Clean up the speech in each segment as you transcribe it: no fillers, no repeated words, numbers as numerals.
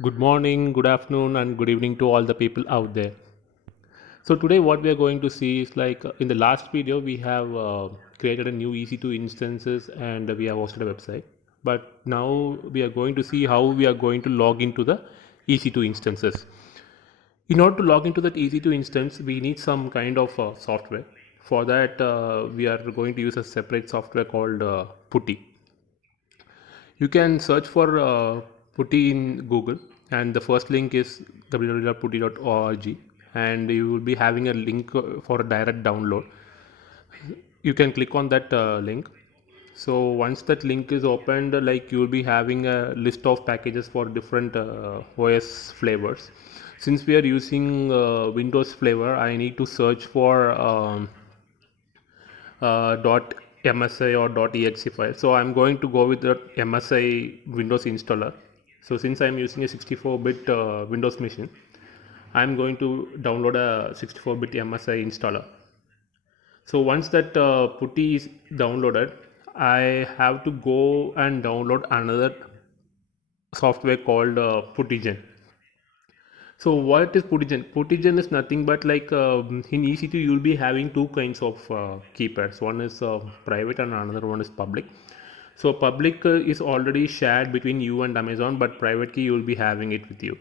Good morning, good afternoon, and good evening to all the people out there. So today, what we are going to see is like in the last video, we have created a new EC2 instances and we have hosted a website. But now we are going to see how we are going to log into the EC2 instances. In order to log into that EC2 instance, we need some kind of software. For that, we are going to use a separate software called Putty. You can search for Putty in Google, and the first link is www.putty.org, and you will be having a link for a direct download. You can click on that link. So once that link is opened, like you will be having a list of packages for different OS flavors. Since we are using Windows flavor, I need to search for .msi or .exe file. So I'm going to go with the MSI Windows installer. So since I'm using a 64-bit Windows machine, I'm going to download a 64-bit MSI installer. So once that putty is downloaded, I have to go and download another software called Puttygen. So what is Puttygen? Puttygen is nothing but like in EC2 you will be having two kinds of keypads. One is private and another one is public. So public is already shared between you and Amazon, but private key you will be having it with you.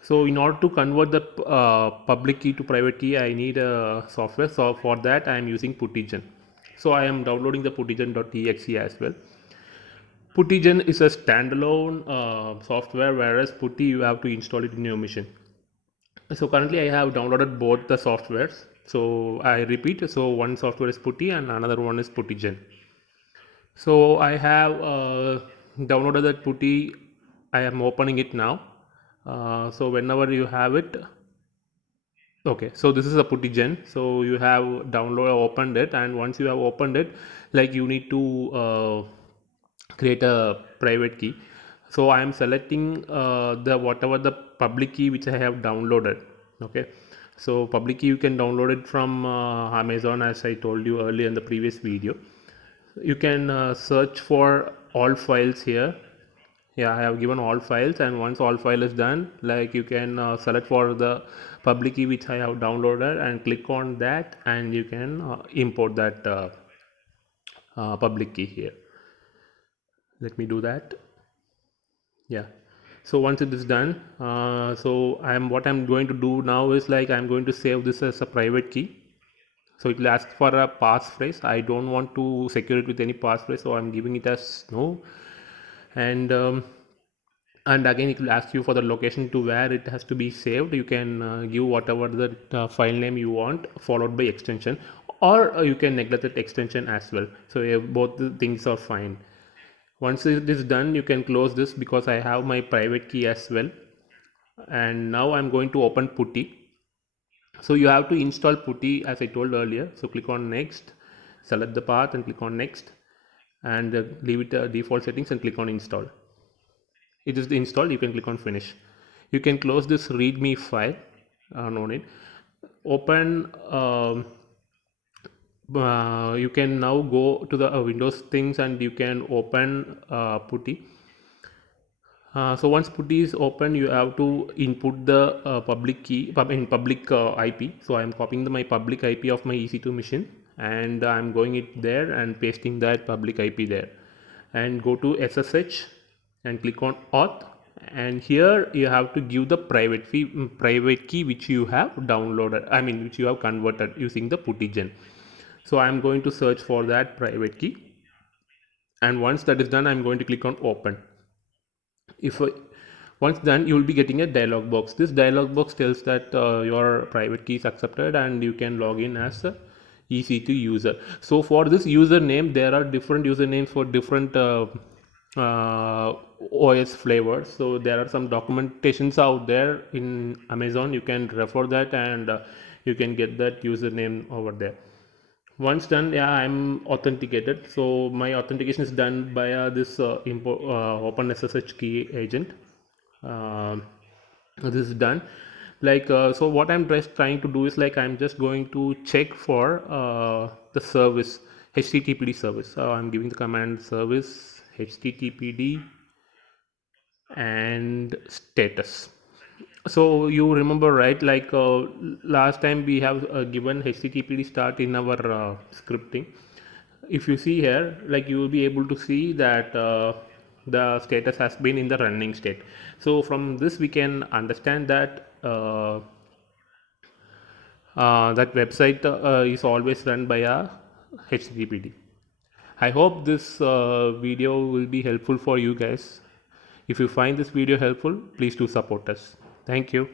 So in order to convert the public key to private key, I need a software. So for that I am using Puttygen. So I am downloading the puttygen.exe as well. Puttygen is a standalone software, whereas Putty you have to install it in your machine. So currently I have downloaded both the softwares. So I repeat, so one software is Putty and another one is Puttygen. So I have downloaded that Putty. I am opening it now. So whenever you have it, okay, so this is a Puttygen. So you have download opened it, and once you have opened it, like you need to create a private key. So I am selecting the whatever the public key which I have downloaded. Okay, so public key you can download it from Amazon, as I told you earlier in the previous video. You can search for all files here. Yeah, I have given all files, and once all file is done, like you can select for the public key which I have downloaded and click on that, and you can import that public key here. Let me do that. Yeah, so once it is done, so I'm going to do now is like I'm going to save this as a private key. So it will ask for a passphrase. I don't want to secure it with any passphrase, so I'm giving it as no. And again it will ask you for the location to where it has to be saved. You can give whatever the file name you want, followed by extension, or you can neglect that extension as well. So both the things are fine. Once it is done, you can close this because I have my private key as well. And now I'm going to open Putty. So you have to install Putty as I told earlier. So click on next, select the path and click on next, and leave it default settings and click on install. It is installed. You can click on finish. You can close this readme file. No need. Open. You can now go to the Windows things and you can open Putty. So once Putty is open, you have to input the public key in public IP. So I am copying my public IP of my EC2 machine, and I'm going it there and pasting that public IP there, and go to SSH and click on auth, and here you have to give the private key which you have downloaded, I mean which you have converted using the Puttygen. So I'm going to search for that private key, and once that is done, I'm going to click on open. If once done, you will be getting a dialog box. This dialog box tells that your private key is accepted and you can log in as a EC2 user. So for this username, there are different usernames for different OS flavors. So there are some documentations out there in Amazon. You can refer that, and you can get that username over there. Once done, yeah, I'm authenticated. So my authentication is done via this OpenSSH key agent. uh, this is done. Like so what I'm just trying to do is like I'm just going to check for the service, HTTPD service. I'm giving the command service HTTPD and status. So you remember, right? Like last time we have given HTTPD start in our scripting. If you see here, like you will be able to see that the status has been in the running state. So from this we can understand that that website is always run by a HTTPD. I hope this video will be helpful for you guys. If you find this video helpful, please do support us. Thank you.